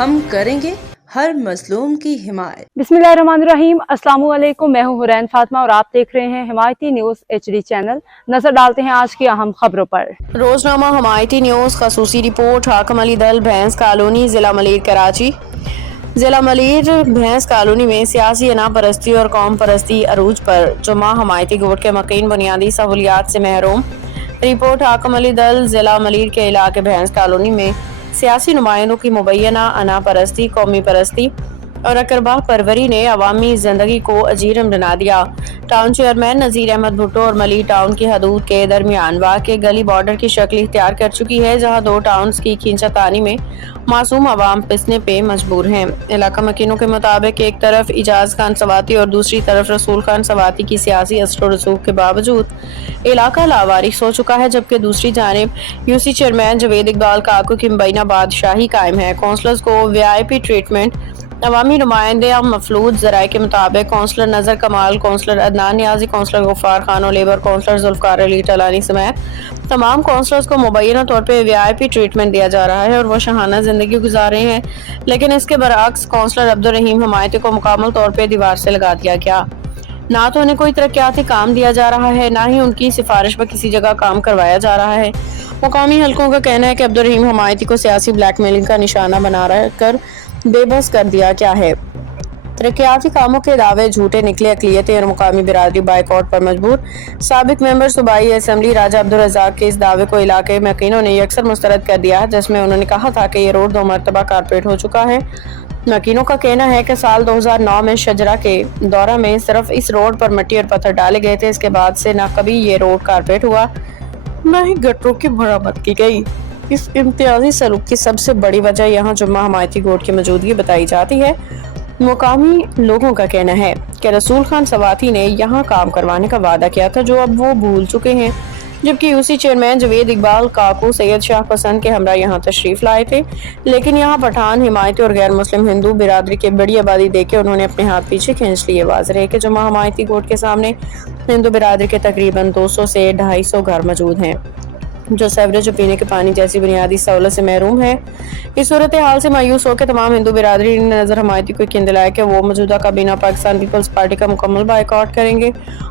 ہم کریں گے ہر مظلوم کی حمایت۔ بسمillahirrahmanirrahim، السلام علیکم، میں ہوں حورین فاطمہ اور آپ دیکھ رہے ہیں حمایتی نیوز HD چینل۔ نظر ڈالتے ہیں آج کی اہم خبروں پر۔ روزنامہ حمایتی نیوز خصوصی رپورٹ۔ حاکم علی دل بھینس کالونی، ضلع ملیر کراچی۔ ضلع ملیر بھینس کالونی میں سیاسی انا پرستی اور قوم پرستی عروج پر، جمعہ حمایتی گوٹ کے مکین بنیادی سہولیات سے محروم۔ رپورٹ۔ حاکم علی دل ضلع ملیر کے علاقے بھینس کالونی میں سیاسی نمائندوں کی مبینہ انا پرستی، قومی پرستی اور اقربا پروری نے عوامی زندگی کو اجیرم بنا دیا۔ ٹاؤن چیئرمین نذیر احمد بھٹو اور ملیر ٹاؤن کی حدود کے درمیان واقع گلی بارڈر کی شکل اختیار کر چکی ہے، جہاں دو ٹاؤنز کی کھینچا تانی میں معصوم عوام پسنے پہ مجبور ہیں۔ علاقہ مکینوں کے مطابق ایک طرف اعجاز خان سواتی اور دوسری طرف رسول خان سواتی کی سیاسی اثر و رسوخ کے باوجود علاقہ لاوارث ہو چکا ہے، جبکہ دوسری جانب UC چیئرمین جاوید اقبال کاکو کی مبینہ بادشاہی قائم ہے۔ کونسلرز کو VIP ٹریٹمنٹ۔ عوامی نمائندے مفلوج ذرائع کے مطابق کونسلر نظر کمال، کونسلر عدنان نیازی، کونسلر غفار خان اور لیبر کونسلر ذوالفقار علی ٹلانی سمیت تمام کونسلرز کو مبینہ طور پہ VIP ٹریٹمنٹ دیا جا رہا ہے اور وہ شاہانہ زندگی گزار رہے ہیں، لیکن اس کے برعکس کونسلر عبدالرحیم حمایتی کو مکمل طور پہ دیوار سے لگا دیا گیا۔ نہ تو انہیں کوئی ترقیاتی کام دیا جا رہا ہے، نہ ہی ان کی سفارش پر کسی جگہ کام کروایا جا رہا ہے۔ مقامی حلقوں کا کہنا ہے کہ عبدالرحیم حمایتی کو سیاسی بلیک میلنگ کا نشانہ بنا کر بے بس کر دیا گیا ہے۔ ترقیاتی کاموں کے دعوے جھوٹے نکلے، اقلیتیں اور مقامی برادری بائیکاٹ پر مجبور۔ سابق ممبر صوبائی اسمبلی راجہ عبدالرزاق کے اس دعوے کو علاقے مکینوں نے یکسر مسترد کر دیا، جس میں انہوں نے کہا تھا کہ یہ روڈ 2 مرتبہ کارپوریٹ ہو چکا ہے۔ مکینوں کا کہنا ہے کہ سال 2009 میں شجرا کے دورہ میں صرف اس روڈ پر مٹی اور پتھر ڈالے گئے تھے، اس کے بعد سے نہ کبھی یہ روڈ کارپوریٹ ہوا، نہ ہی گٹروں کی مرمت کی گئی۔ اس امتیازی سلوک کی سب سے بڑی وجہ یہاں جمعہ حمایتی گوٹ کی موجودگی بتائی جاتی ہے۔ مقامی لوگوں کا کہنا ہے کہ رسول خان سواتی نے یہاں کام کروانے کا وعدہ کیا تھا، جو اب وہ بھول چکے ہیں، جبکہ UC چیئرمین جاوید اقبال کاکو سید شاہ پسند کے ہمراہ یہاں تشریف لائے تھے، لیکن یہاں پٹھان، حمایتی اور غیر مسلم ہندو برادری کی بڑی آبادی دیکھ کے انہوں نے اپنے ہاتھ پیچھے کھینچ لیے۔ واضح ہے کہ جمعہ حمایتی گوٹ کے سامنے ہندو برادری کے تقریباً 200 سے 250 گھر موجود ہیں، جو سیوریج اور پینے کے پانی جیسی بنیادی سہولت سے محروم ہے۔ اس صورتحال سے مایوس ہو کے تمام ہندو برادری نے نظر حمایتی کو یقین دلایا کہ وہ موجودہ کابینہ پاکستان پیپلز پارٹی کا مکمل بائیکاٹ کریں گے،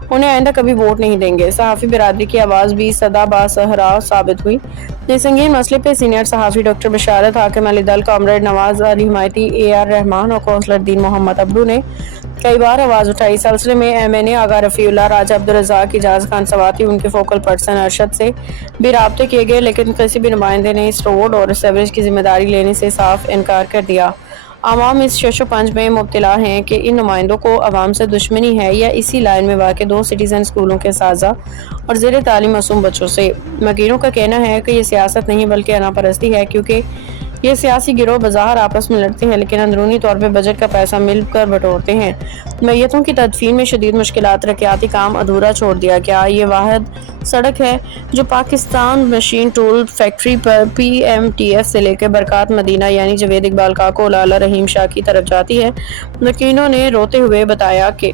انہیں آئندہ کبھی ووٹ نہیں دیں گے۔ صحافی برادری کی آواز بھی صدا باسہرا ثابت ہوئی۔ اس سنگین مسئلے پہ سینئر صحافی ڈاکٹر بشارت، حاکم علی دل، کامریڈ نواز علی حمایتی، AR رحمان اور کونسلر دین محمد ابڑو نے کئی بار آواز اٹھائی۔ اس سلسلے میں MNA آغا رفیع اللہ، راجہ عبدالرزاق، اعجاز خان سواتی، ان کے فوکل پرسن ارشد سے بھی رابطے کیے گئے، لیکن کسی بھی نمائندے نے اس روڈ اور سیوریج کی ذمہ داری لینے سے صاف انکار کر دیا۔ عوام اس شش و پنج میں مبتلا ہیں کہ ان نمائندوں کو عوام سے دشمنی ہے یا اسی لائن میں واقع 2 سٹیزن اسکولوں کے اساتذہ اور زیر تعلیم معصوم بچوں سے۔ مکینوں کا کہنا ہے کہ یہ سیاست نہیں بلکہ انا پرستی ہے، کیونکہ یہ سیاسی گروہ بظاہر آپس میں لڑتے ہیں، لیکن اندرونی طور پہ بجٹ کا پیسہ مل کر بٹورتے ہیں۔ میتوں کی تدفین میں شدید مشکلات، ترقیاتی کام ادھورا چھوڑ دیا گیا۔ یہ واحد سڑک ہے جو پاکستان مشین ٹول فیکٹری پر PMTF سے لے کے برکات مدینہ یعنی جاوید اقبال کاکو لالہ رحیم شاہ کی طرف جاتی ہے۔ مکینوں نے روتے ہوئے بتایا کہ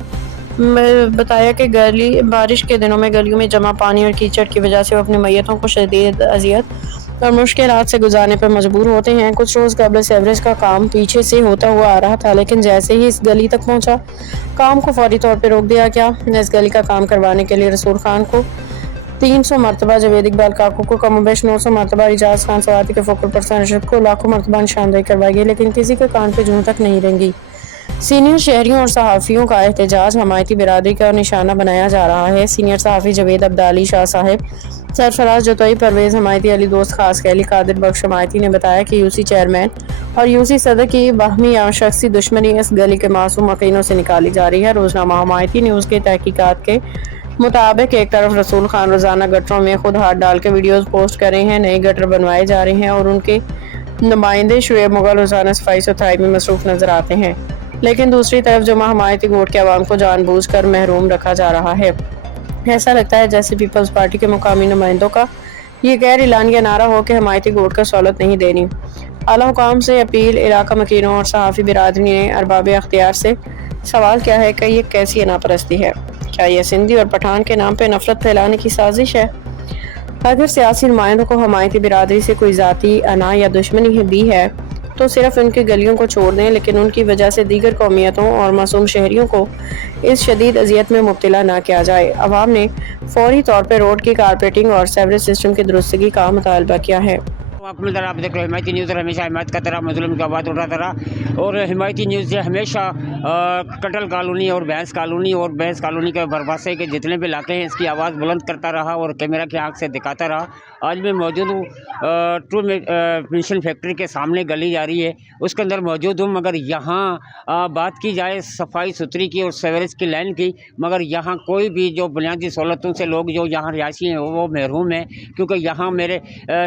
بارش کے دنوں میں گلیوں میں جمع پانی اور کیچڑ کی وجہ سے وہ اپنی میتوں کو شدید اذیت اور مشکلات سے گزارنے پر مجبور ہوتے ہیں۔ کچھ روز قبل سیوریج کا کام پیچھے سے ہوتا ہوا آ رہا تھا، لیکن جیسے ہی اس گلی تک پہنچا، کام کو فوری طور پہ روک دیا گیا۔ اس گلی کا کام کروانے کے لیے رسول خان کو 300 مرتبہ، جاوید اقبال کاکو کو کم و بیش 900 مرتبہ، اعجاز خان سواتی کے فوکل پرسن ارشد کو لاکھوں مرتبہ نشاندہی کروائی گئی، لیکن کسی کے کان پہ جوں تک نہیں رنگی۔ سینئر شہریوں اور صحافیوں کا احتجاج حمایتی برادری کا نشانہ بنایا جا رہا ہے۔ سینئر صحافی جاوید عبدالی شاہ صاحب، سرفراز جتوئی، پرویز حمایتی، علی دوست خاص کیلی، قادر بخش حمایتی نے بتایا کہ UC چیئرمین اور UC صدر کی باہمی یا شخصی دشمنی اس گلی کے معصوم مکینوں سے نکالی جا رہی ہے۔ روزنامہ حمایتی نیوز کے تحقیقات کے مطابق ایک طرف رسول خان روزانہ گٹروں میں خود ہاتھ ڈال کے ویڈیوز پوسٹ کر رہے ہیں، نئے گٹر بنوائے جا رہے ہیں اور ان کے نمائندے شعیب مغل روزانہ صفائی ستھرائی میں مصروف نظر آتے ہیں، لیکن دوسری طرف جمعہ حمایتی گوٹ کے عوام کو جان بوجھ کر محروم رکھا جا رہا ہے۔ ایسا لگتا ہے جیسے پیپلز پارٹی کے مقامی نمائندوں کا یہ غیر اعلانیہ نعرہ ہو کہ حمایتی گوٹ کا سہولت نہیں دینی۔ اعلیٰ حکام سے اپیل۔ علاقہ مکینوں اور صحافی برادری نے ارباب اختیار سے سوال کیا ہے کہ یہ کیسی انا پرستی ہے؟ کیا یہ سندھی اور پٹھان کے نام پہ نفرت پھیلانے کی سازش ہے؟ اگر سیاسی نمائندوں کو حمایتی برادری سے کوئی ذاتی انا یا دشمنی بھی ہے تو صرف ان کی گلیوں کو چھوڑ دیں، لیکن ان کی وجہ سے دیگر قومیتوں اور معصوم شہریوں کو اس شدید اذیت میں مبتلا نہ کیا جائے۔ عوام نے فوری طور پر روڈ کی کارپیٹنگ اور سیوریج سسٹم کی درستگی کا مطالبہ کیا ہے۔ آپ دیکھ رہے ہیں حمایتی نیوز، ہمیشہ حمایت کرتا رہا، مظلوم کی آواز اٹھاتا رہا، اور حمایتی نیوز سے ہمیشہ کٹل کالونی اور بھینس کالونی کے برپاسے کے جتنے بھی علاقے ہیں اس کی آواز بلند کرتا رہا اور کیمرہ کی آنکھ سے دکھاتا رہا۔ آج میں موجود ہوں ٹرو مشن فیکٹری کے سامنے گلی جا رہی ہے، اس کے اندر موجود ہوں، مگر یہاں بات کی جائے صفائی ستھری کی اور سیوریج کی لائن کی، مگر یہاں کوئی بھی جو بنیادی سہولتوں سے لوگ جو یہاں رہائشی ہیں وہ محروم ہیں، کیونکہ یہاں میرے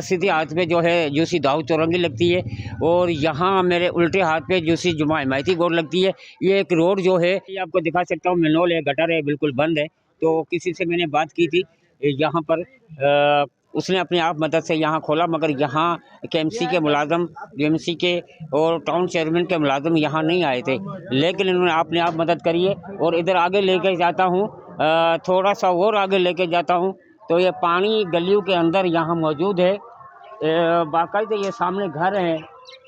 سیدھے ہاتھ میں جو ہے یوسی داؤد چورنگی لگتی ہے اور یہااں میرے الٹے ہاتھ پہ یوسی جمعہ حمایتی گوڑ لگتی ہے۔ یہ ایک روڈ جو ہے یہ آپ کو دکھا سکتا ہوں، منول ہے، گٹر ہے، بالکل بند ہے۔ تو کسی سے میں نے بات کی تھی یہاں پر، اس نے اپنے آپ مدد سے یہاں کھولا، مگر یہاں کے ایم سی کے ملازم، ایم سی کے اور ٹاؤن چیئرمین کے ملازم یہاں نہیں آئے تھے، لیکن انہوں نے اپنے آپ مدد کری ہے۔ اور ادھر آگے لے کے جاتا ہوں، تھوڑا سا اور آگے لے کے جاتا ہوں تو یہ پانی گلیوں کے اندر یہاں موجود ہے، باقاعدہ یہ سامنے گھر ہیں،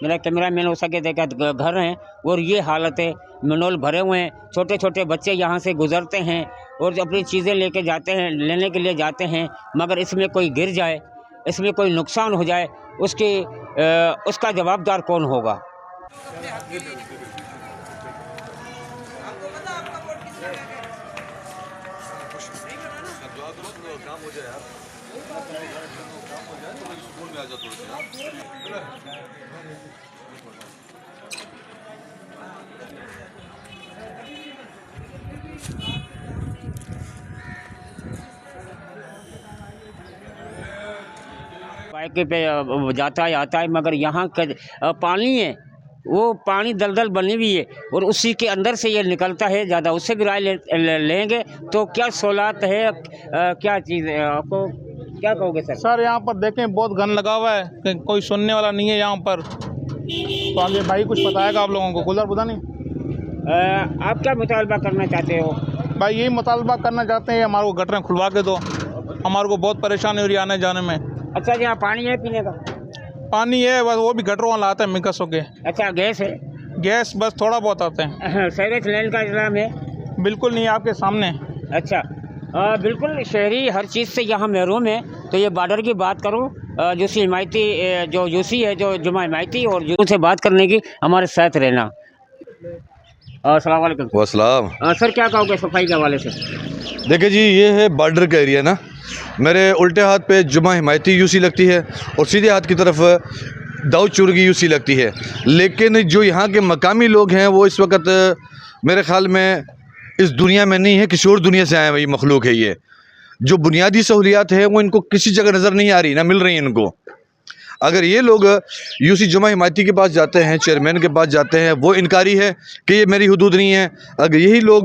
میرا کیمرہ مین ہو سکے دیکھا، گھر ہیں اور یہ حالت ہے، منول بھرے ہوئے ہیں، چھوٹے چھوٹے بچے یہاں سے گزرتے ہیں اور اپنی چیزیں لے کے جاتے ہیں، لینے کے لیے جاتے ہیں، مگر اس میں کوئی گر جائے، اس میں کوئی نقصان ہو جائے، اس کا جواب دار کون ہوگا؟ بائک پہ جاتا ہے آتا ہے، مگر یہاں کا پانی ہے وہ پانی دلدل بنی ہوئی ہے اور اسی کے اندر سے یہ نکلتا ہے، زیادہ اس سے بھی رائے لیں گے تو کیا سہولت ہے، کیا چیز ہے، آپ کو کیا کہو گے سر؟ سر یہاں پر دیکھیں بہت گند لگا ہوا ہے کہ کوئی سننے والا نہیں ہے یہاں پر، تو آگے بھائی کچھ بتائے گا آپ لوگوں کو، گلزار پتہ نہیں آپ کیا مطالبہ کرنا چاہتے ہو؟ بھائی یہی مطالبہ کرنا چاہتے ہیں ہمارے کو گٹریں کھلوا کے دو، ہمارے کو بہت پریشانی ہو رہی ہے آنے جانے میں۔ اچھا جی، پانی ہے پینے کا؟ پانی ہے بس وہ بھی گٹروں والا آتا ہے مکس ہو کے۔ اچھا، گیس ہے؟ گیس بس تھوڑا بہت آتے ہیں۔ سیوریج لائن کا انتظام ہے؟ بالکل نہیں، آپ کے سامنے۔ اچھا، بالکل شہری ہر چیز سے یہاں محروم ہے۔ تو یہ بارڈر کی بات کروں، یوسی حمایتی جو یوسی ہے، جو جمعہ حمایتی، اور ان سے بات کرنے کی ہمارے ساتھ رہنا۔ السلام علیکم۔ والسلام۔ سر کیا کہو گے صفائی کے حوالے سے؟ دیکھیں جی، یہ ہے بارڈر کا ایریا نا، میرے الٹے ہاتھ پہ جمعہ حمایتی یو سی لگتی ہے اور سیدھے ہاتھ کی طرف داؤد چورنگی یو سی لگتی ہے، لیکن جو یہاں کے مقامی لوگ ہیں وہ اس وقت میرے خیال میں اس دنیا میں نہیں ہے، کسی اور دنیا سے آئے ہوئی مخلوق ہے۔ یہ جو بنیادی سہولیات ہیں وہ ان کو کسی جگہ نظر نہیں آ رہی، نہ مل رہی ہیں ان کو۔ اگر یہ لوگ یو سی جمعہ حمایتی کے پاس جاتے ہیں، چیئرمین کے پاس جاتے ہیں، وہ انکاری ہے کہ یہ میری حدود نہیں ہے۔ اگر یہی لوگ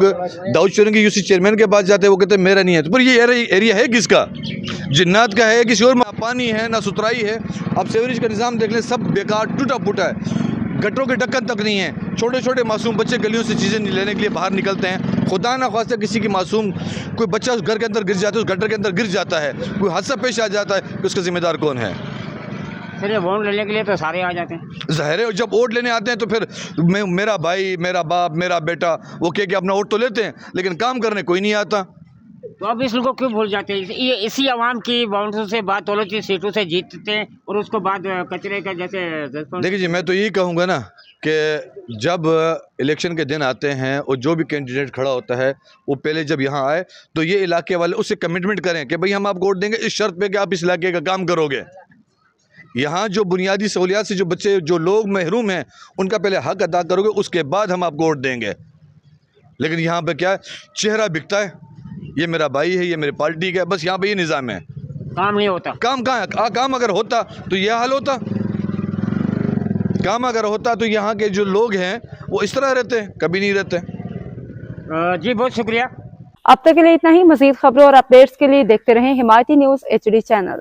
داؤد چورنگی یو سی چیئرمین کے پاس جاتے ہیں، وہ کہتے ہیں میرا نہیں ہے، تو پر یہ ایریا ہے کس کا؟ جنات کا ہے، کسی اور میں پانی ہے، نہ ستھرائی ہے۔ اب سیوریج کا نظام دیکھ لیں، سب بیکار ٹوٹا پھوٹا ہے، گٹروں کے ڈھکن تک نہیں ہے، چھوٹے چھوٹے معصوم بچے گلیوں سے چیزیں لینے کے لیے باہر نکلتے ہیں، خدا نہ خواستہ کسی کی معصوم کوئی بچہ اس گھر کے اندر گر جاتا ہے، اس گٹر کے اندر گر جاتا ہے، کوئی حادثہ پیش آ جاتا ہے کہ اس کا ذمہ دار کون ہے؟ سر یہ ووٹ لینے کے لیے تو سارے آ جاتے ہیں، ظاہر ہے جب ووٹ لینے آتے ہیں تو پھر میرا بھائی، میرا باپ، میرا بیٹا، وہ کہہ کے اپنا ووٹ تو لیتے ہیں لیکن کام کرنے کوئی نہیں آتا۔ تو اب اس کو کیوں بھول جاتے ہیں؟ یہ اسی عوام کی باؤنڈری سے بات دولتی سیٹوں سے جیتتے ہیں اور اس کو بعد کچرے کا جیسے۔ دیکھیے جی، میں تو یہی کہوں گا نا کہ جب الیکشن کے دن آتے ہیں اور جو بھی کینڈیڈیٹ کھڑا ہوتا ہے وہ پہلے جب یہاں آئے تو یہ علاقے والے اس سے کمٹمنٹ کریں کہ بھئی ہم آپ کو ووٹ دیں گے اس شرط پہ کہ آپ اس علاقے کا کام کرو گے۔ یہاں جو بنیادی سہولیات سے جو بچے، جو لوگ محروم ہیں، ان کا پہلے حق ادا کرو گے، اس کے بعد ہم آپ کو ووٹ دیں گے۔ لیکن یہاں پہ کیا ہے، چہرہ بکتا ہے، یہ میرا بھائی ہے، یہ میری پارٹی کا ہے، بس یہاں پہ یہ نظام ہے، کام نہیں ہوتا۔ کام کہاں ہے؟ کام اگر ہوتا تو یہ حال ہوتا، کام اگر ہوتا تو یہاں کے جو لوگ ہیں وہ اس طرح رہتے ہیں، کبھی نہیں رہتے۔ جی بہت شکریہ۔ اب تک کے لیے اتنا ہی۔ مزید خبروں اور اپڈیٹس کے لیے دیکھتے رہیں حمایتی نیوز HD چینل۔